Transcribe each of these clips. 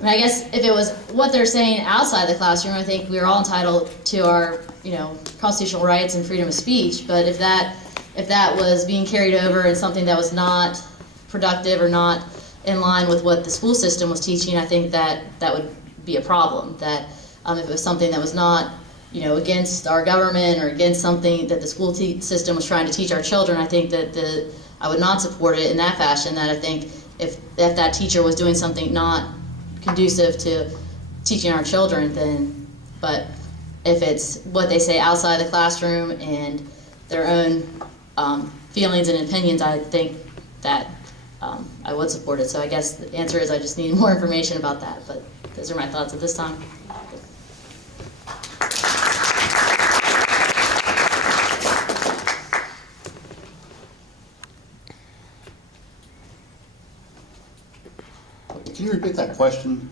I mean, I guess if it was what they're saying outside the classroom, I think we're all entitled to our, constitutional rights and freedom of speech. But if that was being carried over and something that was not productive or not in line with what the school system was teaching, I think that would be a problem. That if it was something that was not, against our government or against something that the school system was trying to teach our children, I think that I would not support it in that fashion. That I think if that teacher was doing something not conducive to teaching our children, then, but if it's what they say outside the classroom and their own feelings and opinions, I think that I would support it. So I guess the answer is I just need more information about that, but those are my thoughts at this time. Can you repeat that question?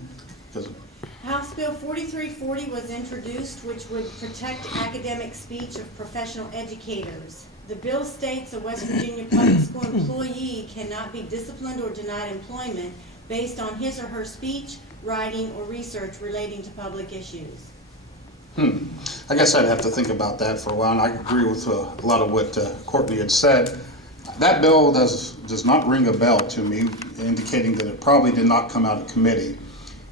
House Bill 4340 was introduced, which would protect academic speech of professional educators. The bill states a West Virginia public school employee cannot be disciplined or denied employment based on his or her speech, writing, or research relating to public issues. I guess I'd have to think about that for a while, and I agree with a lot of what Courtney had said. That bill does not ring a bell to me, indicating that it probably did not come out of committee.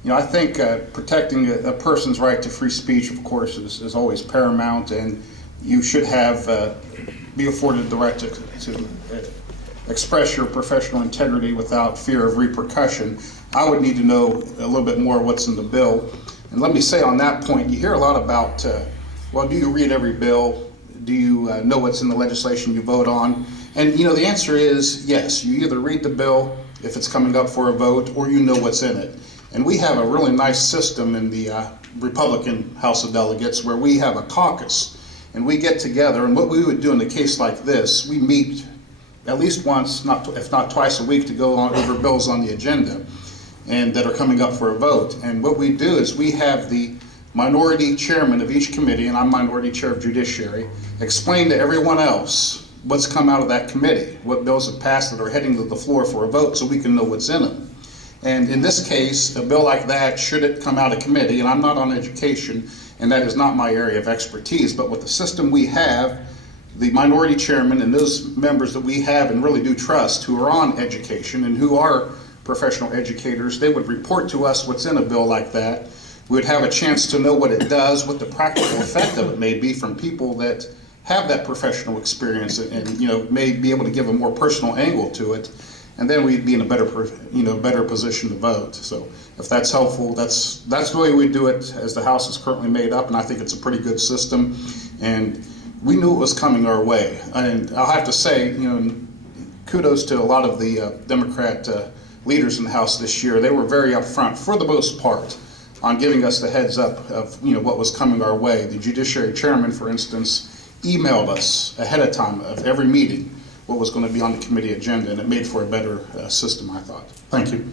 I think protecting a person's right to free speech, of course, is always paramount, and you should be afforded the right to express your professional integrity without fear of repercussion. I would need to know a little bit more what's in the bill. And let me say on that point, you hear a lot about, well, do you read every bill? Do you know what's in the legislation you vote on? And the answer is yes. You either read the bill if it's coming up for a vote, or you know what's in it. And we have a really nice system in the Republican House of Delegates where we have a caucus, and we get together, and what we would do in a case like this, we meet at least once, if not twice a week, to go over bills on the agenda and that are coming up for a vote. And what we do is we have the minority chairman of each committee, and I'm minority chair of Judiciary, explain to everyone else what's come out of that committee, what bills have passed that are heading to the floor for a vote, so we can know what's in them. And in this case, a bill like that, should it come out of committee, and I'm not on education, and that is not my area of expertise, but with the system we have, the minority chairman and those members that we have and really do trust who are on education and who are professional educators, they would report to us what's in a bill like that. We would have a chance to know what it does, what the practical effect of it may be from people that have that professional experience and may be able to give a more personal angle to it. And then we'd be in a better position to vote. So if that's helpful, that's the way we do it as the House is currently made up, and I think it's a pretty good system. And we knew it was coming our way. And I'll have to say, kudos to a lot of the Democrat leaders in the House this year. They were very upfront, for the most part, on giving us the heads up of what was coming our way. The Judiciary Chairman, for instance, emailed us ahead of time of every meeting what was going to be on the committee agenda, and it made for a better system, I thought. Thank you.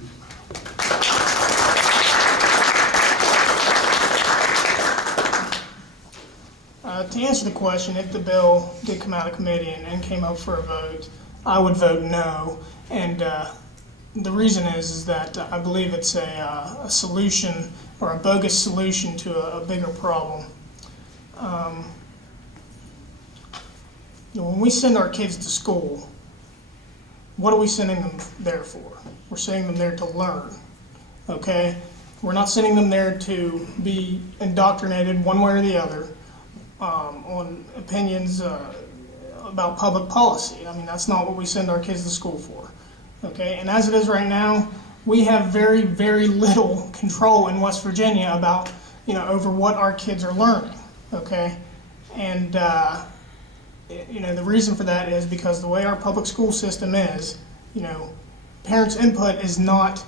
To answer the question, if the bill did come out of committee and came up for a vote, I would vote no. And the reason is that I believe it's a solution or a bogus solution to a bigger problem. When we send our kids to school, what are we sending them there for? We're sending them there to learn, okay? We're not sending them there to be indoctrinated one way or the other on opinions about public policy. I mean, that's not what we send our kids to school for, okay? And as it is right now, we have very, very little control in West Virginia about, over what our kids are learning, okay? And the reason for that is because the way our public school system is, parents' input is not,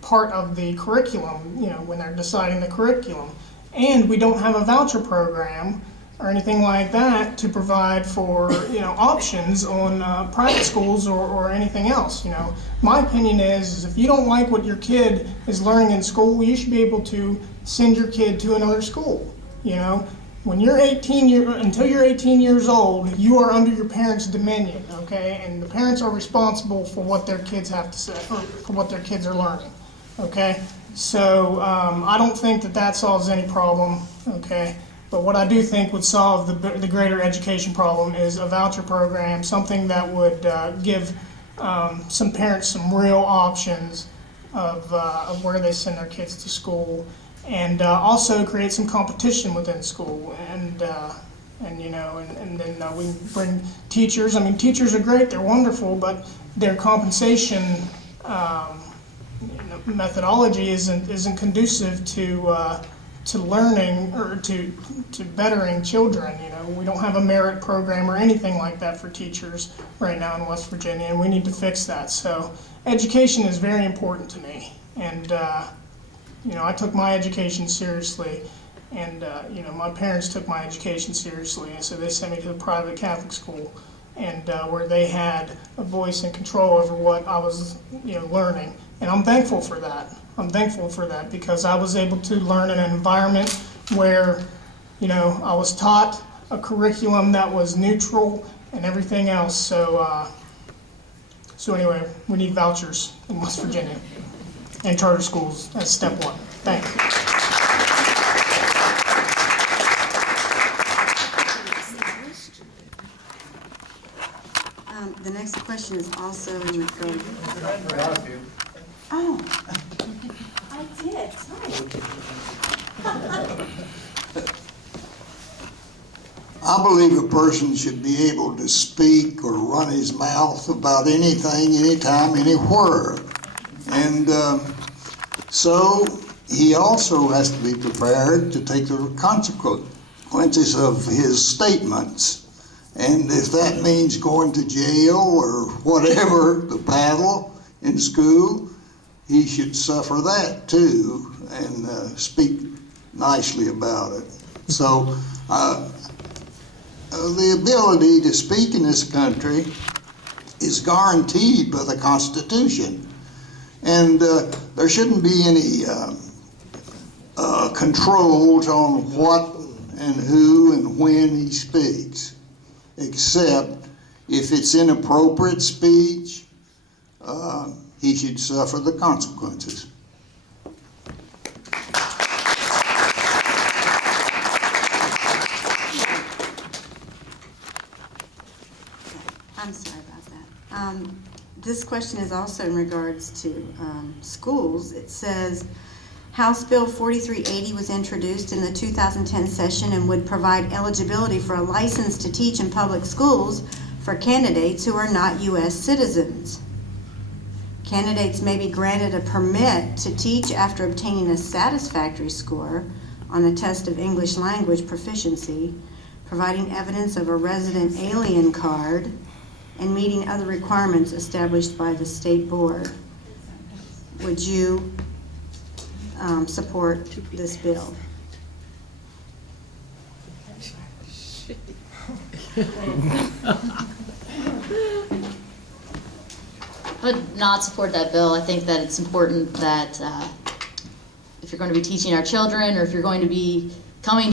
part of the curriculum, when they're deciding the curriculum. And we don't have a voucher program or anything like that to provide for, options on private schools or anything else. My opinion is if you don't like what your kid is learning in school, you should be able to send your kid to another school, When you're until you're 18 years old, you are under your parents' dominion, okay? And the parents are responsible for what their kids have to say, or for what their kids are learning, okay? So I don't think that that solves any problem, okay? But what I do think would solve the greater education problem is a voucher program, something that would give some parents some real options of where they send their kids to school, and also create some competition within school, and you know, and then we bring teachers. I mean, teachers are great; they're wonderful, but their compensation methodology isn't conducive to learning or to bettering children. You know, we don't have a merit program or anything like that for teachers right now in West Virginia, and we need to fix that. So education is very important to me, and you know, I took my education seriously, and you know, my parents took my education seriously, and so they sent me to a private Catholic school, and where they had a voice and control over what I was, you know, learning, and I'm thankful for that. I'm thankful for that because I was able to learn in an environment where, you know, I was taught a curriculum that was neutral and everything else. So, so anyway, we need vouchers in West Virginia and charter schools as step one. Thanks. The next question is also in regard. Oh, I did, sorry. I believe a person should be able to speak or run his mouth about anything, anytime, anywhere. And so he also has to be prepared to take the consequences of his statements. And if that means going to jail or whatever, the paddle in school, he should suffer that too and speak nicely about it. So the ability to speak in this country is guaranteed by the Constitution. And there shouldn't be any controls on what and who and when he speaks, except if it's inappropriate speech, he should suffer the consequences. I'm sorry about that. This question is also in regards to schools. It says, House Bill 4380 was introduced in the 2010 session and would provide eligibility for a license to teach in public schools for candidates who are not U.S. citizens. Candidates may be granted a permit to teach after obtaining a satisfactory score on a test of English language proficiency, providing evidence of a resident alien card, and meeting other requirements established by the state board. Would you support this bill? I would not support that bill. I think that it's important that if you're going to be teaching our children or if you're going to be coming